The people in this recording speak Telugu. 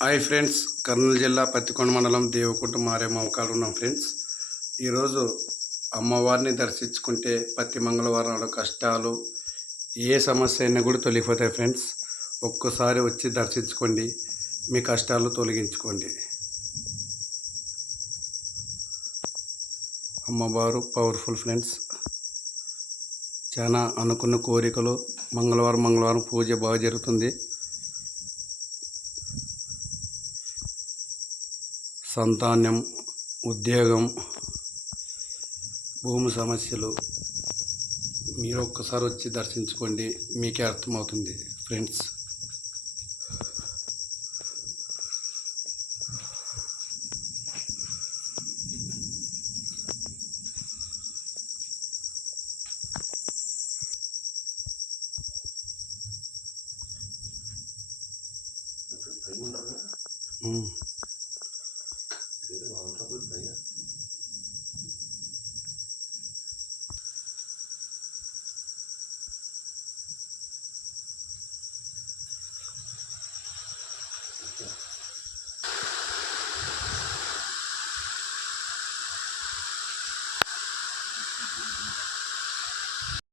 హాయ్ ఫ్రెండ్స్ కర్నూలు జిల్లా పత్తికొండ మండలం దేవకుంట మారేమవకాలు ఉన్నాం ఫ్రెండ్స్. ఈరోజు అమ్మవారిని దర్శించుకుంటే ప్రతి మంగళవారం నాడు కష్టాలు ఏ సమస్య అయినా కూడా తొలగిపోతాయి ఫ్రెండ్స్. ఒక్కసారి వచ్చి దర్శించుకోండి మీ కష్టాలు తొలగించుకోండి. అమ్మవారు పవర్ఫుల్ ఫ్రెండ్స్. చాలా అనుకున్న కోరికలు మంగళవారం మంగళవారం పూజ బాగా జరుగుతుంది. సంతానం ఉద్యోగం భూమి సమస్యలు మీరు ఒక్కసారి వచ్చి దర్శించుకోండి మీకే అర్థమవుతుంది ఫ్రెండ్స్ ఉమ్. hoàng thắp lên vậy á